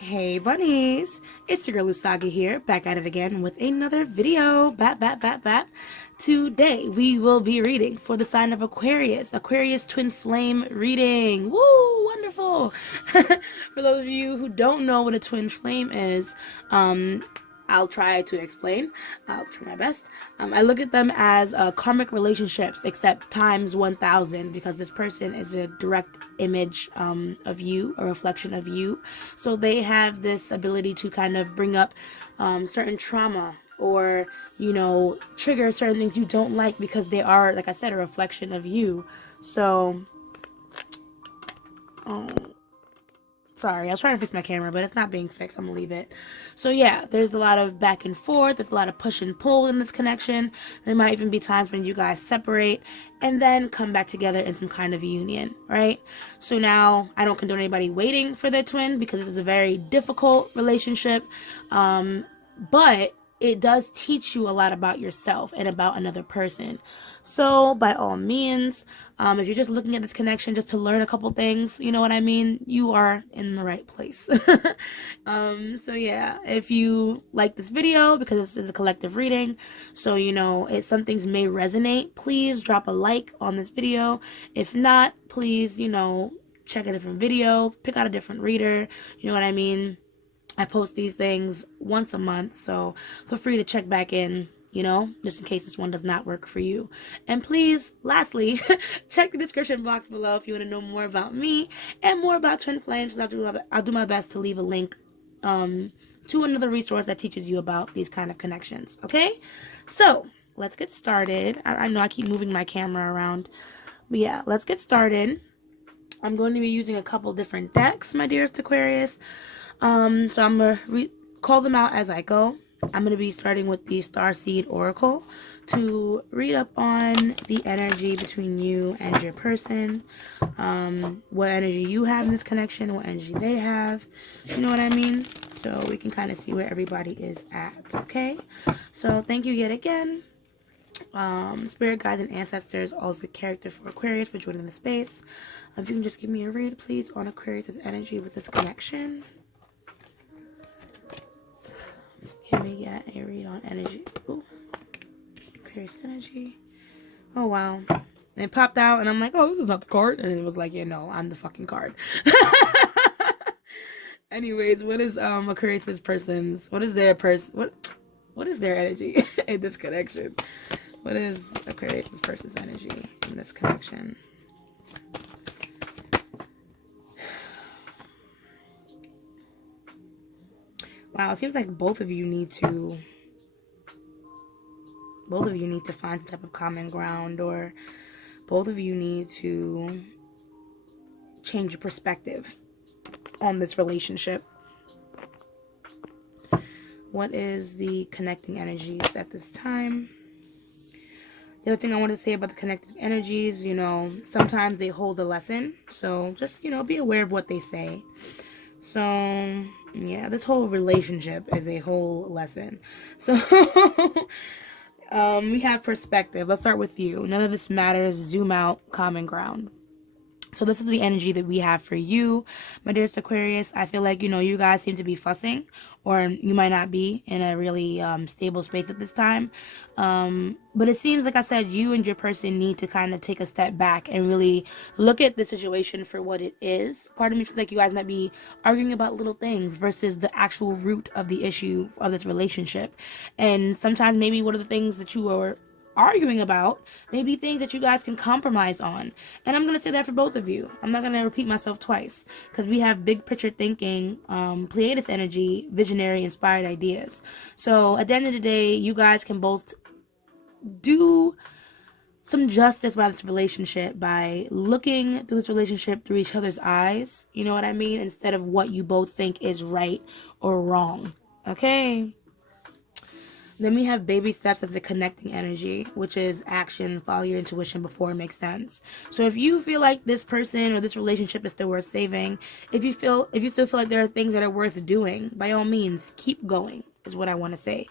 Hey bunnies, it's your girl Usagi here, back at it again with another video. Today we will be reading for the sign of Aquarius twin flame reading. Woo, wonderful. For those of you who don't know what a twin flame is, I'll try to explain. I'll try my best. I look at them as karmic relationships, except times 1,000, because this person is a direct image of you, a reflection of you. So they have this ability to kind of bring up certain trauma, or, you know, trigger certain things you don't like, because they are, like I said, a reflection of you. So, sorry, I was trying to fix my camera, but it's not being fixed. I'm gonna leave it. So yeah, there's a lot of back and forth. There's a lot of push and pull in this connection. There might even be times when you guys separate and then come back together in some kind of union, right? So now, I don't condone anybody waiting for their twin, because it is a very difficult relationship. But it does teach you a lot about yourself and about another person. So by all means, if you're just looking at this connection just to learn a couple things, you know what I mean, you are in the right place. So yeah, if you like this video, because this is a collective reading, so you know, some things may resonate, please drop a like on this video. If not, please, you know, check a different video, pick out a different reader, you know what I mean. I post these things once a month, so feel free to check back in, you know, just in case this one does not work for you. And please, lastly, check the description box below if you want to know more about me and more about twin flames. I'll do my best to leave a link to another resource that teaches you about these kind of connections, okay? So, let's get started. I know I keep moving my camera around, but yeah, let's get started. I'm going to be using a couple different decks, my dearest Aquarius. So I'm going to call them out as I go. I'm going to be starting with the Starseed Oracle to read up on the energy between you and your person, what energy you have in this connection, what energy they have, you know what I mean? So we can kind of see where everybody is at, okay? So thank you yet again. Spirit guides and ancestors, all of the character for Aquarius for joining the space. If you can just give me a read, please, on Aquarius' energy with this connection. Can we get a read on energy? Ooh. Aquarius energy. Oh, wow. And it popped out, and I'm like, oh, this is not the card. And it was like, yeah, no, I'm the fucking card. Anyways, what is Aquarius' person's, what is their what is their energy in this connection? What is Aquarius' person's energy in this connection? Wow, it seems like both of you need to find some type of common ground, or both of you need to change your perspective on this relationship. What is the connecting energies at this time? The other thing I want to say about the connecting energies, you know, sometimes they hold a lesson, so just, you know, be aware of what they say. So yeah, this whole relationship is a whole lesson. So we have perspective. Let's start with you. None of this matters. Zoom out. Common ground. So this is the energy that we have for you, my dearest Aquarius. I feel like, you know, you guys seem to be fussing, or you might not be in a really stable space at this time. But it seems, like I said, you and your person need to kind of take a step back and really look at the situation for what it is. Part of me feels like you guys might be arguing about little things versus the actual root of the issue of this relationship. And sometimes maybe one of the things that you are arguing about maybe things that you guys can compromise on. And I'm going to say that for both of you. I'm not going to repeat myself twice, because we have big picture thinking, Pleiades energy, visionary, inspired ideas. So at the end of the day, you guys can both do some justice by this relationship by looking through this relationship through each other's eyes, you know what I mean, instead of what you both think is right or wrong. Okay? Then we have baby steps as the connecting energy, which is action, follow your intuition before it makes sense. So if you feel like this person or this relationship is still worth saving, if you still feel like there are things that are worth doing, by all means, keep going. is what I want to say.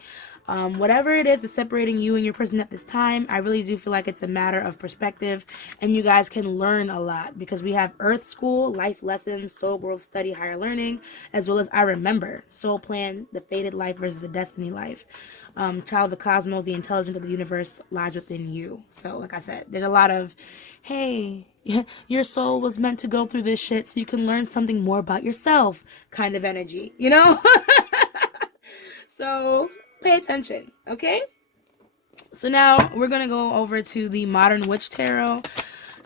Whatever it is that's separating you and your person at this time, I really do feel like it's a matter of perspective, and you guys can learn a lot, because we have Earth School, life lessons, soul growth study, higher learning, as well as I remember, soul plan, the fated life versus the destiny life. Child of the cosmos, the intelligence of the universe lies within you. So like I said, there's a lot of, hey, your soul was meant to go through this shit so you can learn something more about yourself kind of energy, you know? So pay attention, okay? So now we're going to go over to the Modern Witch Tarot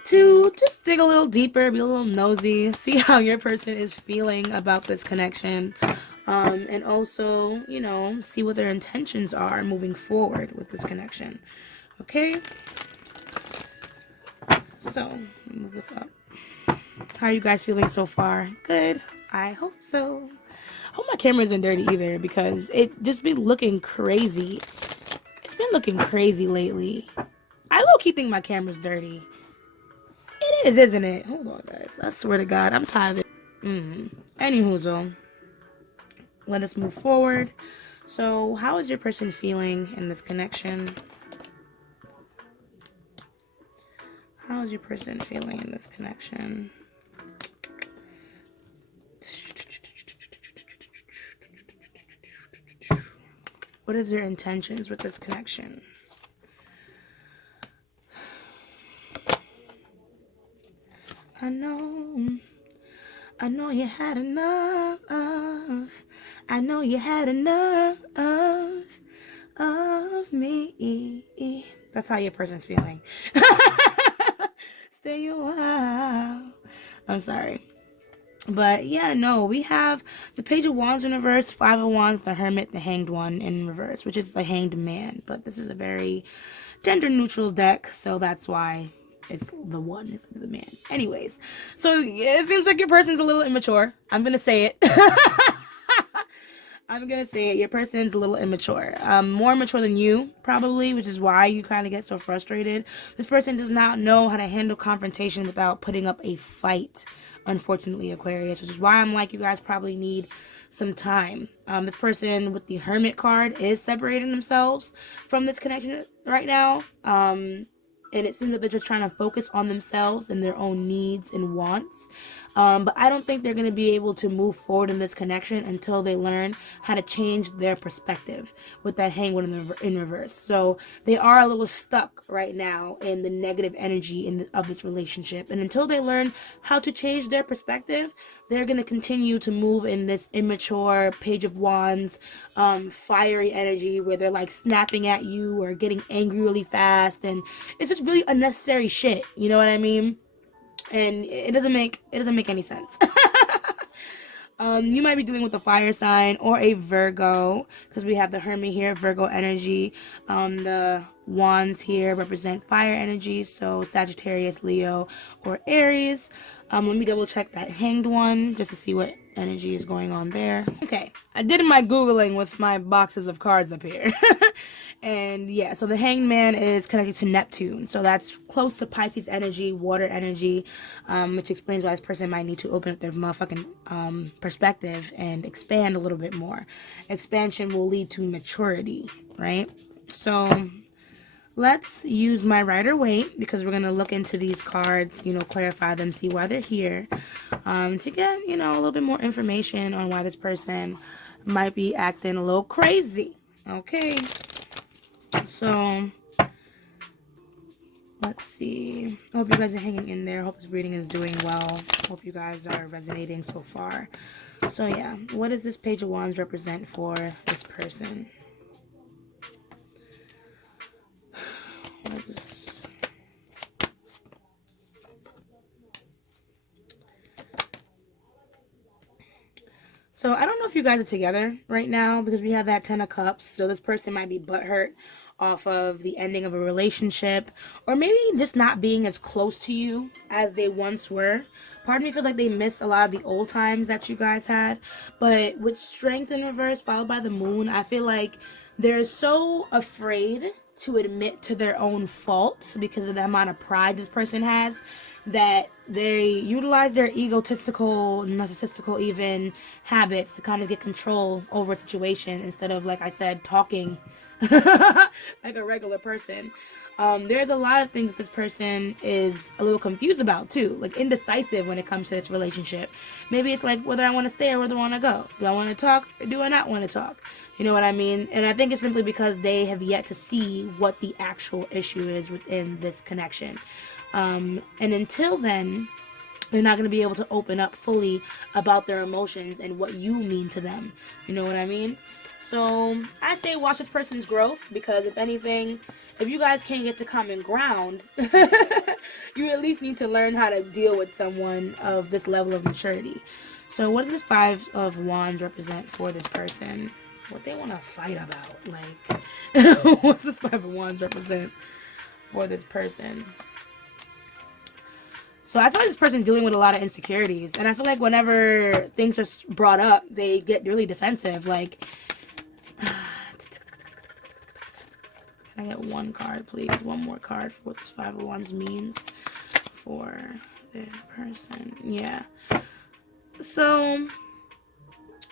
to just dig a little deeper, be a little nosy, see how your person is feeling about this connection, and also, you know, see what their intentions are moving forward with this connection, okay? So, let me move this up. How are you guys feeling so far? Good? I hope so. I hope my camera isn't dirty either, because it just been looking crazy. It's been looking crazy lately. I low-key think my camera's dirty. It is, isn't it? Hold on, guys. I swear to God, I'm tired of it. Anywho, let us move forward. So, how is your person feeling in this connection? How is your person feeling in this connection? What is their intentions with this connection? I know you had enough. I know you had enough of me. That's how your person's feeling. Stay a while. I'm sorry. But yeah, no, we have the Page of Wands in reverse, Five of Wands, the Hermit, the Hanged One in reverse, which is the Hanged Man. But this is a very gender neutral deck, so that's why it's the one instead of the man. Anyways, so it seems like your person's a little immature. I'm gonna say it. I'm gonna say it. Your person's a little immature, more mature than you probably, which is why you kind of get so frustrated. This person does not know how to handle confrontation without putting up a fight, unfortunately, Aquarius, which is why I'm like, you guys probably need some time. This person with the Hermit card is separating themselves from this connection right now, and it seems that they're just trying to focus on themselves and their own needs and wants. But I don't think they're going to be able to move forward in this connection until they learn how to change their perspective with that Hanged in reverse. So they are a little stuck right now in the negative energy of this relationship. And until they learn how to change their perspective, they're going to continue to move in this immature Page of Wands, fiery energy where they're like snapping at you or getting angry really fast. And it's just really unnecessary shit. You know what I mean? And it doesn't make any sense. You might be dealing with a fire sign or a Virgo, because we have the Hermit here, Virgo energy. The wands here represent fire energy, so Sagittarius, Leo, or Aries. Let me double check that Hanged One just to see what energy is going on there. Okay, I did my Googling with my boxes of cards up here. And yeah, so the Hanged Man is connected to Neptune, so that's close to Pisces energy, water energy, which explains why this person might need to open up their motherfucking perspective and expand a little bit more. Expansion will lead to maturity, right? So let's use my Rider-Waite, because we're going to look into these cards, you know, clarify them, see why they're here, to get, you know, a little bit more information on why this person might be acting a little crazy. Okay, so let's see. I hope you guys are hanging in there. Hope this reading is doing well. Hope you guys are resonating so far. So yeah, what does this Page of Wands represent for this person? What is this? So I don't know if you guys are together right now, because we have that Ten of Cups. So this person might be butthurt off of the ending of a relationship, or maybe just not being as close to you as they once were. Part of me feels like they miss a lot of the old times that you guys had. But with Strength in reverse followed by the Moon, I feel like they're so afraid to admit to their own faults because of the amount of pride this person has, that they utilize their egotistical, narcissistical even habits to kind of get control over a situation instead of, like I said, talking like a regular person. There's a lot of things this person is a little confused about too, like indecisive when it comes to this relationship. Maybe it's like whether I want to stay or whether I want to go. Do I want to talk or do I not want to talk? You know what I mean? And I think it's simply because they have yet to see what the actual issue is within this connection. And until then, they're not going to be able to open up fully about their emotions and what you mean to them. You know what I mean? So I say watch this person's growth, because if anything, if you guys can't get to common ground, you at least need to learn how to deal with someone of this level of maturity. So what does this Five of Wands represent for this person? What they want to fight about? Like, what's this Five of Wands represent for this person? So I feel like this person's dealing with a lot of insecurities. And I feel like whenever things are brought up, they get really defensive. Like, can I get one card, please? One more card for what this Five of Wands means for this person. Yeah. So,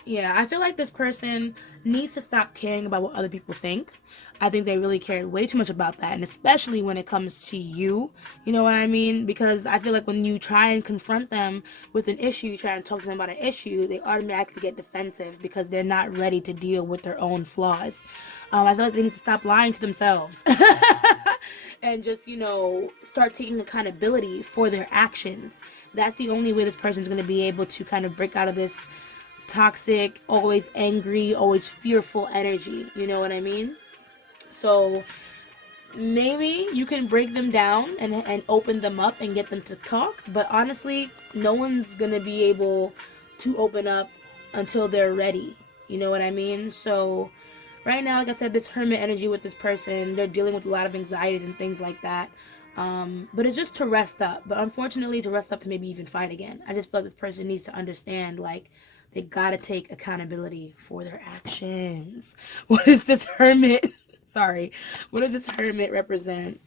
yeah, I feel like this person needs to stop caring about what other people think. I think they really care way too much about that, and especially when it comes to you, you know what I mean? Because I feel like when you try and confront them with an issue, you try and talk to them about an issue, they automatically get defensive because they're not ready to deal with their own flaws. I feel like they need to stop lying to themselves and just, you know, start taking accountability for their actions. That's the only way this person's going to be able to kind of break out of this toxic, always angry, always fearful energy. You know what I mean? So maybe you can break them down and open them up and get them to talk. But honestly, no one's going to be able to open up until they're ready. You know what I mean? So right now, like I said, this Hermit energy with this person, they're dealing with a lot of anxieties and things like that. But it's just to rest up. But unfortunately, to rest up to maybe even fight again. I just feel like this person needs to understand, like, they gotta take accountability for their actions. What is this Hermit? Sorry. What does this Hermit represent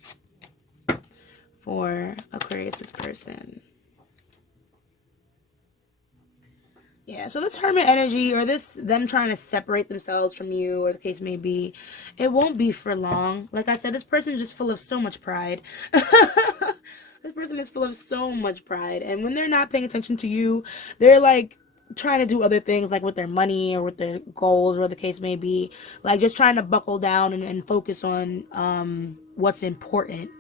for Aquarius' person? Yeah, so this Hermit energy, or this them trying to separate themselves from you, or the case may be, it won't be for long. Like I said, this person is just full of so much pride. This person is full of so much pride. And when they're not paying attention to you, they're like trying to do other things, like with their money or with their goals, or the case may be, like just trying to buckle down and focus on what's important.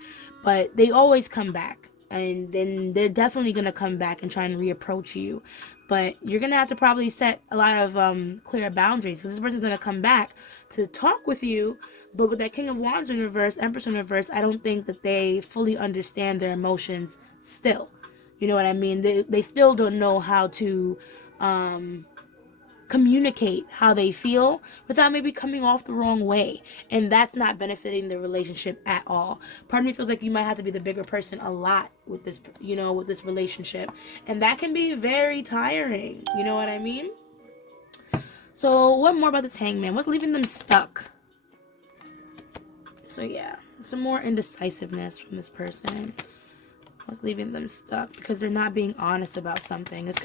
But they always come back, and then they're definitely going to come back and try and reapproach you. But you're going to have to probably set a lot of clear boundaries, because this person's going to come back to talk with you. But with that King of Wands in reverse, Empress in reverse, I don't think that they fully understand their emotions still. You know what I mean? They still don't know how to communicate how they feel without maybe coming off the wrong way, and that's not benefiting the relationship at all. Part of me feels like you might have to be the bigger person a lot with this, you know, with this relationship, and that can be very tiring. You know what I mean? So what more about this Hangman? What's leaving them stuck? So yeah, some more indecisiveness from this person. What's leaving them stuck? Because they're not being honest about something. This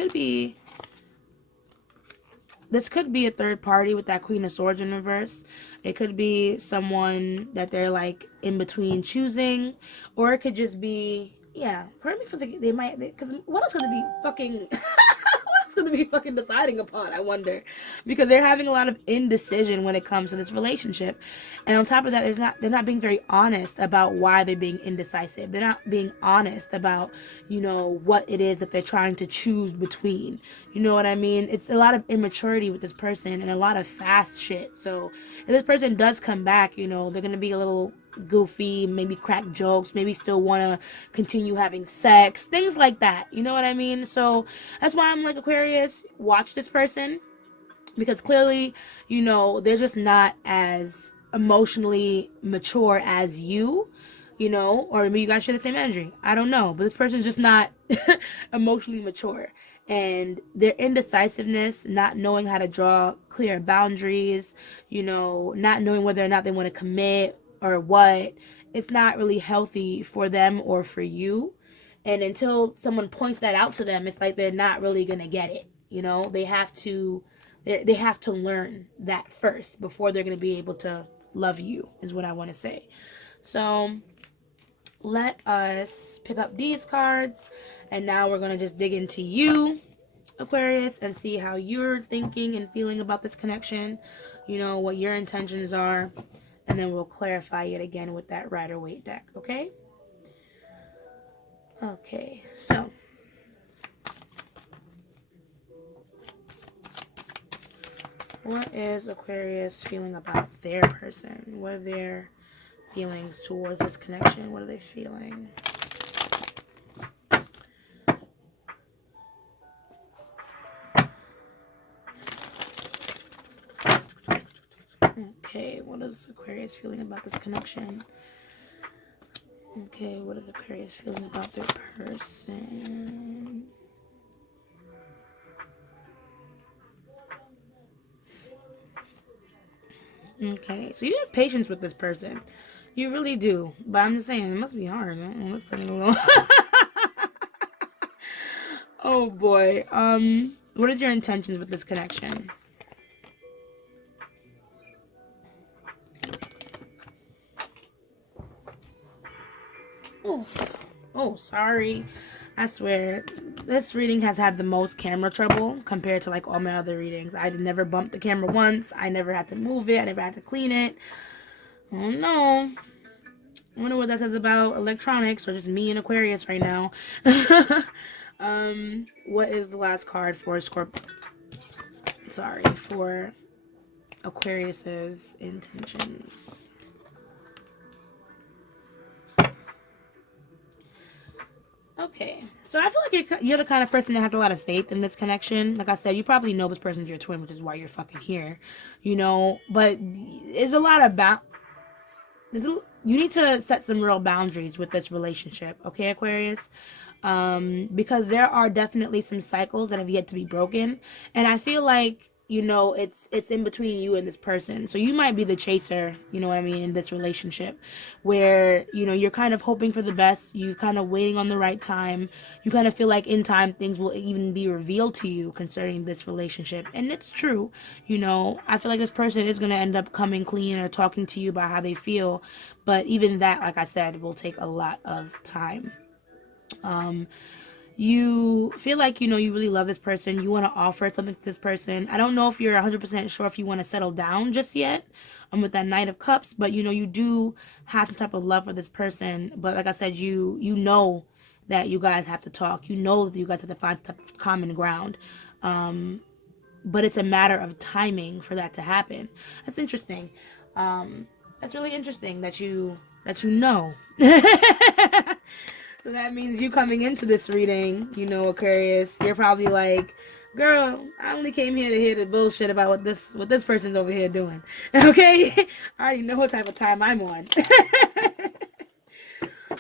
could be a third party with that Queen of Swords in reverse. It could be someone that they're like in between choosing, or it could just be, yeah, part of me feels like they might, because what else could they be fucking what else could they be fucking deciding upon, I wonder? Because they're having a lot of indecision when it comes to this relationship. And on top of that, they're not being very honest about why they're being indecisive. They're not being honest about, you know, what it is that they're trying to choose between. You know what I mean? It's a lot of immaturity with this person and a lot of fast shit. So if this person does come back, you know, they're going to be a little goofy, maybe crack jokes, maybe still want to continue having sex, things like that. You know what I mean? So that's why I'm like, Aquarius, watch this person, because clearly, you know, they're just not as emotionally mature as you know, or maybe you guys share the same energy. I don't know, but this person's just not emotionally mature. And their indecisiveness, not knowing how to draw clear boundaries, you know, not knowing whether or not they want to commit, or what, it's not really healthy for them or for you. And until someone points that out to them, it's like they're not really gonna get it. You know, they have to learn that first before they're gonna be able to love you, is what I want to say. So let us pick up these cards, and now we're gonna just dig into you, Aquarius, and see how you're thinking and feeling about this connection. You know, what your intentions are, and then we'll clarify it again with that Rider-Waite deck, okay? Okay, so what is Aquarius feeling about their person? What are their feelings towards this connection? What are they feeling? Okay, what is Aquarius feeling about this connection? Okay, what is Aquarius feeling about their person? Okay, so you have patience with this person. You really do. But I'm just saying, it must be hard. Oh boy. What is your intentions with this connection? Oh, sorry. I swear, this reading has had the most camera trouble compared to like all my other readings. I never bumped the camera once. I never had to move it. I never had to clean it. Oh no. I wonder what that says about electronics, or just me and Aquarius right now. What is the last card for for Aquarius's intentions? Okay, so I feel like you're the kind of person that has a lot of faith in this connection. Like I said, you probably know this person's your twin, which is why you're fucking here, you know. But there's a lot of you need to set some real boundaries with this relationship, okay, Aquarius? Because there are definitely some cycles that have yet to be broken, and I feel like, you know, it's in between you and this person. So you might be the chaser, you know what I mean, in this relationship, where, you know, you're kind of hoping for the best, you kind of waiting on the right time, you kind of feel like in time things will even be revealed to you concerning this relationship. And it's true, you know. I feel like this person is going to end up coming clean or talking to you about how they feel, but even that, like I said, will take a lot of time. You feel like, you know, you really love this person. You want to offer something to this person. I don't know if you're 100% sure if you want to settle down just yet with that Knight of Cups, but, you know, you do have some type of love for this person. But like I said, you know that you guys have to talk. You know that you guys have to find some type of common ground. But it's a matter of timing for that to happen. That's interesting. That's really interesting that you know. So that means you coming into this reading, you know, Aquarius, you're probably like, girl, I only came here to hear the bullshit about what this person's over here doing. Okay? I already know what type of time I'm on.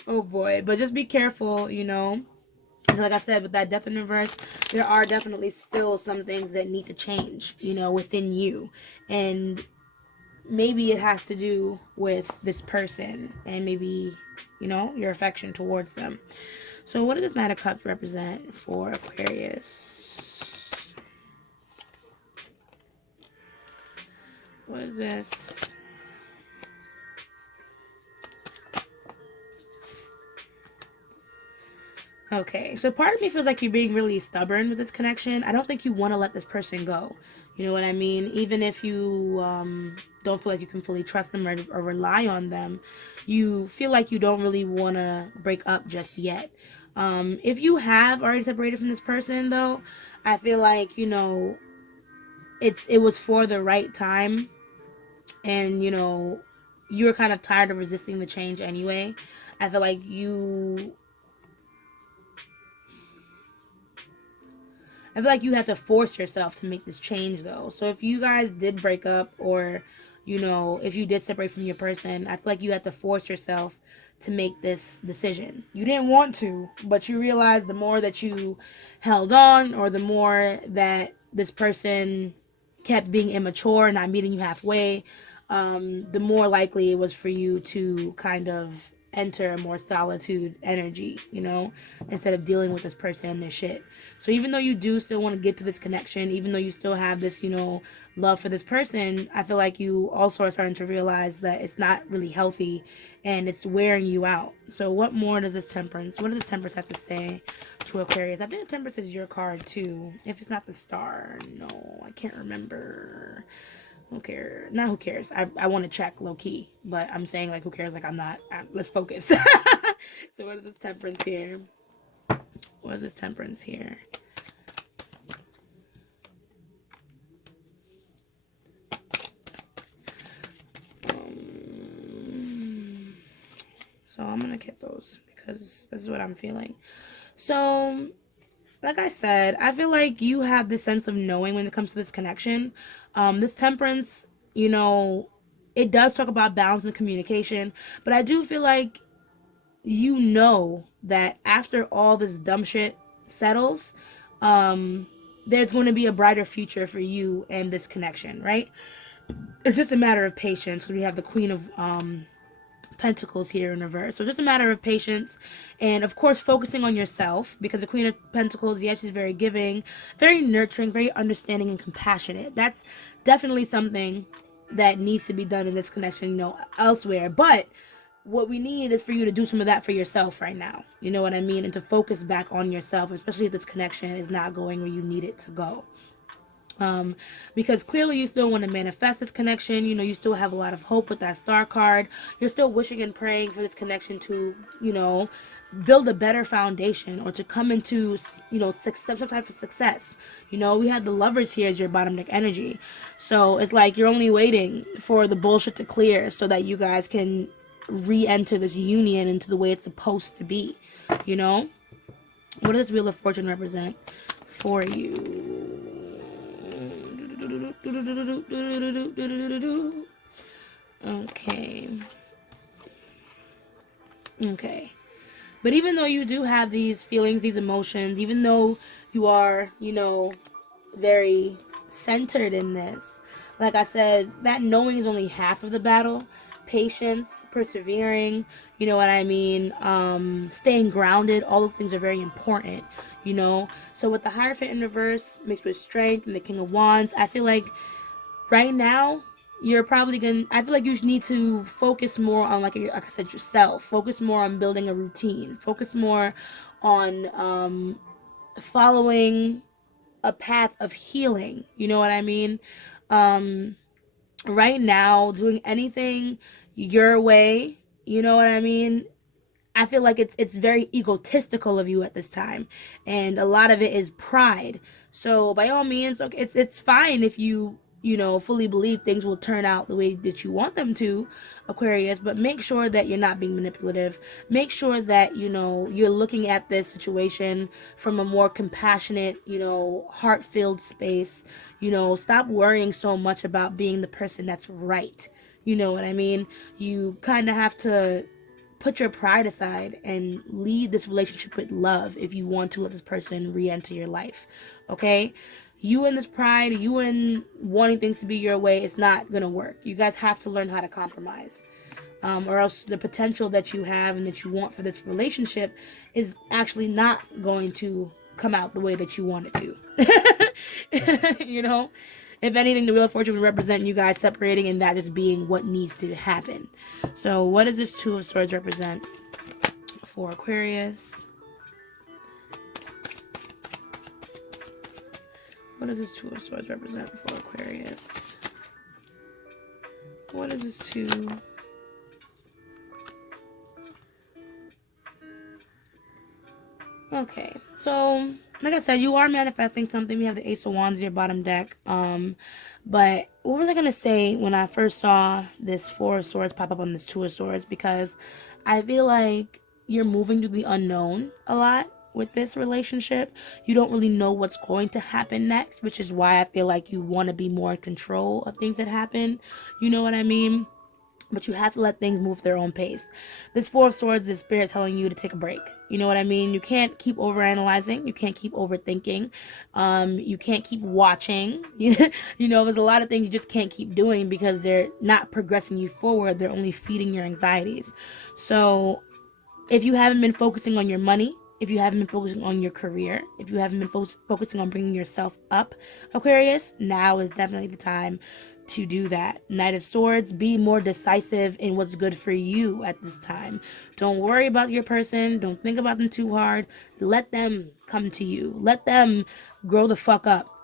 Oh boy. But just be careful, you know. Like I said, with that Death in Reverse, there are definitely still some things that need to change, you know, within you. And maybe it has to do with this person, and maybe, you know, your affection towards them. So what does Knight of Cups represent for Aquarius? What is this? Okay, so part of me feels like you're being really stubborn with this connection. I don't think you want to let this person go. You know what I mean? Even if you don't feel like you can fully trust them or rely on them, you feel like you don't really want to break up just yet. If you have already separated from this person, though, I feel like, you know, it was for the right time, and, you know, you were kind of tired of resisting the change anyway. I feel like you have to force yourself to make this change, though. So if you guys did break up, or, you know, if you did separate from your person, I feel like you have to force yourself to make this decision. You didn't want to, but you realized the more that you held on, or the more that this person kept being immature and not meeting you halfway, the more likely it was for you to kind of enter a more solitude energy, you know, instead of dealing with this person and their shit. So even though you do still want to get to this connection, even though you still have this, you know, love for this person, I feel like you also are starting to realize that it's not really healthy and it's wearing you out. So what more does this Temperance, what does this Temperance have to say to Aquarius? I think the Temperance is your card too. If it's not the Star, no, I can't remember. Who cares? Not who cares. I want to check low key, but I'm saying like who cares? Like let's focus. So what is this Temperance here? What is this Temperance here? So I'm gonna get those because this is what I'm feeling. So like I said, I feel like you have this sense of knowing when it comes to this connection. This Temperance, you know, it does talk about balance and communication, but I do feel like you know that after all this dumb shit settles, there's going to be a brighter future for you and this connection, right? It's just a matter of patience. We have the Queen of Pentacles here in reverse. So it's just a matter of patience and, of course, focusing on yourself, because the Queen of Pentacles, yes, she's very giving, very nurturing, very understanding and compassionate. That's definitely something that needs to be done in this connection, you know, elsewhere. But what we need is for you to do some of that for yourself right now. You know what I mean? And to focus back on yourself, especially if this connection is not going where you need it to go. Because clearly you still want to manifest this connection. You know, you still have a lot of hope with that Star card. You're still wishing and praying for this connection to, you know, build a better foundation or to come into, you know, success, some type of success. You know, we had the Lovers here as your bottom deck energy. So it's like you're only waiting for the bullshit to clear so that you guys can re-enter this union into the way it's supposed to be. You know? What does Wheel of Fortune represent for you? Okay. But even though you do have these feelings, these emotions, even though you are, you know, very centered in this, like I said, that knowing is only half of the battle. Patience, persevering, you know what I mean, staying grounded, all those things are very important, you know. So with the Hierophant in reverse mixed with Strength and the King of Wands, I feel like right now you're probably gonna, I feel like you need to focus more on, like I said, yourself. Focus more on building a routine. Focus more on following a path of healing, you know what I mean. Right now, doing anything your way, you know what I mean, I feel like it's very egotistical of you at this time, and a lot of it is pride. So by all means, okay, it's fine if you know, fully believe things will turn out the way that you want them to, Aquarius, but make sure that you're not being manipulative. Make sure that, you know, you're looking at this situation from a more compassionate, you know, heart-filled space. You know, stop worrying so much about being the person that's right. You know what I mean? You kind of have to put your pride aside and lead this relationship with love if you want to let this person re-enter your life. Okay? You and this pride, you and wanting things to be your way, it's not going to work. You guys have to learn how to compromise. Or else the potential that you have and that you want for this relationship is actually not going to come out the way that you want it to. You know? If anything, the Wheel of Fortune would represent you guys separating and that just being what needs to happen. So what does this Two of Swords represent for Aquarius? What does this Two of Swords represent for Aquarius? What is this Two? Okay, so like I said, you are manifesting something. We have the Ace of Wands, your bottom deck. But what was I gonna say when I first saw this Four of Swords pop up on this Two of Swords? Because I feel like you're moving to the unknown a lot with this relationship. You don't really know what's going to happen next, which is why I feel like you want to be more in control of things that happen. You know what I mean? but you have to let things move at their own pace. This Four of Swords is Spirit telling you to take a break. You know what I mean? You can't keep overanalyzing. You can't keep overthinking. You can't keep watching. You know, there's a lot of things you just can't keep doing because they're not progressing you forward. They're only feeding your anxieties. So if you haven't been focusing on your money, if you haven't been focusing on your career, if you haven't been focusing on bringing yourself up, Aquarius, now is definitely the time to do that. Knight of Swords, be more decisive in what's good for you at this time. Don't worry about your person. Don't think about them too hard. Let them come to you. Let them grow the fuck up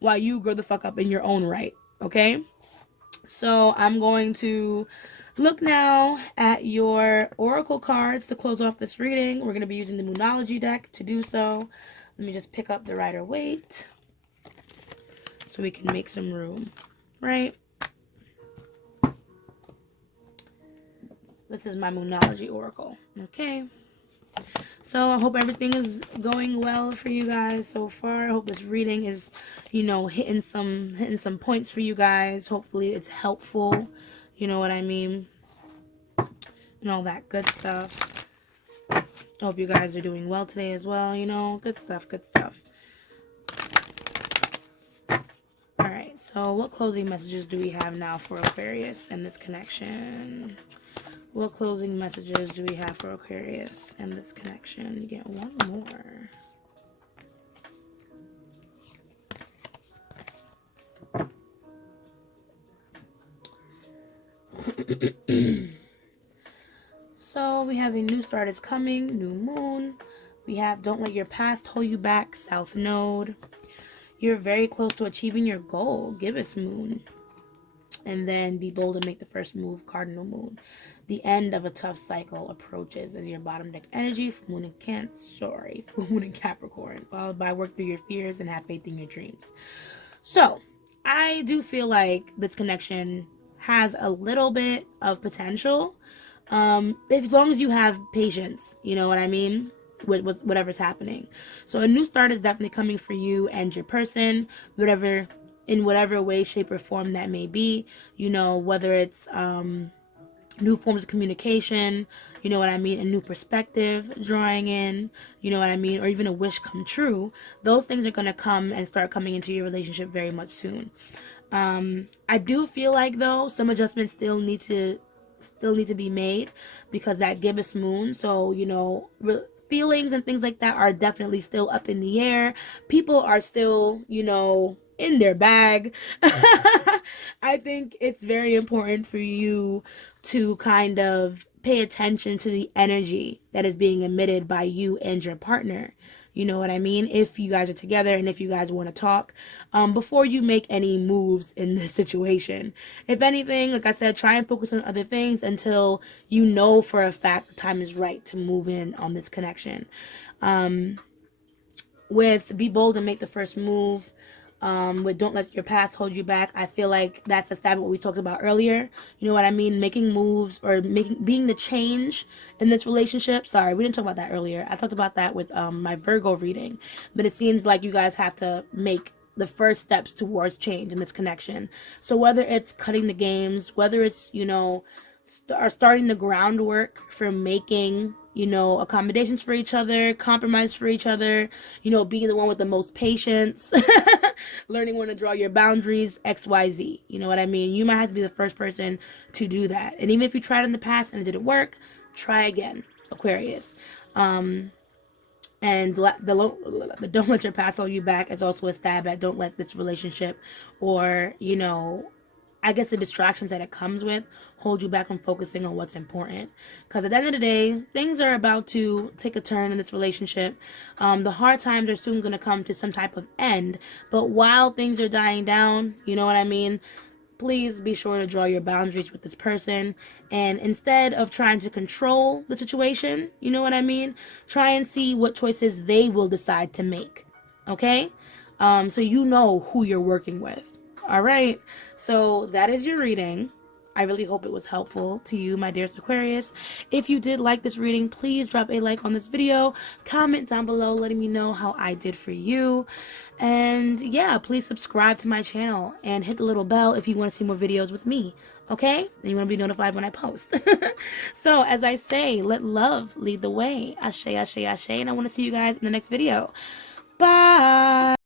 while you grow the fuck up in your own right. Okay? So I'm going to look now at your oracle cards to close off this reading. We're going to be using the Moonology deck to do so. Let me just pick up the Rider-Waite so we can make some room, right? This is my Moonology oracle, okay? So I hope everything is going well for you guys so far. I hope this reading is, you know, hitting some points for you guys. Hopefully it's helpful. You know what I mean? And all that good stuff. I hope you guys are doing well today as well. You know, good stuff, good stuff. Alright, so what closing messages do we have now for Aquarius and this connection? What closing messages do we have for Aquarius and this connection? You get one more. So we have a new start is coming, new moon. We have don't let your past hold you back, South Node. You're very close to achieving your goal, Gibbous Moon. And then be bold and make the first move, Cardinal Moon. The end of a tough cycle approaches as your bottom deck energy, full moon in Capricorn, followed by work through your fears and have faith in your dreams. So I do feel like this connection has a little bit of potential, as long as you have patience, you know what I mean, with whatever's happening. So a new start is definitely coming for you and your person, in whatever way, shape, or form that may be. You know, whether it's new forms of communication, you know what I mean, a new perspective drawing in, you know what I mean, or even a wish come true. Those things are going to come and start coming into your relationship very much soon. I do feel like, though, some adjustments still need to be made because that gibbous moon, so, you know, feelings and things like that are definitely still up in the air. People are still, you know, in their bag. I think it's very important for you to kind of pay attention to the energy that is being emitted by you and your partner. You know what I mean? If you guys are together and if you guys want to talk, before you make any moves in this situation. If anything, like I said, try and focus on other things until you know for a fact the time is right to move in on this connection. With be bold and make the first move, with don't let your past hold you back, I feel like that's a stab at what we talked about earlier. You know what I mean? Making moves or being the change in this relationship. Sorry, we didn't talk about that earlier. I talked about that with my Virgo reading, but it seems like you guys have to make the first steps towards change in this connection. So whether it's cutting the games, whether it's, you know, starting the groundwork for making, you know, accommodations for each other, compromise for each other, you know, being the one with the most patience, learning when to draw your boundaries, XYZ. You know what I mean? You might have to be the first person to do that. And even if you tried in the past and it didn't work, try again, Aquarius. And the don't let your past hold you back is also a stab at don't let this relationship or, you know, I guess the distractions that it comes with hold you back from focusing on what's important. Because at the end of the day, things are about to take a turn in this relationship. The hard times are soon going to come to some type of end. But while things are dying down, you know what I mean? Please be sure to draw your boundaries with this person. And instead of trying to control the situation, you know what I mean? Try and see what choices they will decide to make. Okay? So you know who you're working with. All right, so that is your reading. I really hope it was helpful to you, my dearest Aquarius. If you did like this reading, please drop a like on this video. Comment down below letting me know how I did for you. And yeah, please subscribe to my channel and hit the little bell if you want to see more videos with me. Okay? And you want to be notified when I post. So, as I say, let love lead the way. Ashe, ashe, ashe. And I want to see you guys in the next video. Bye!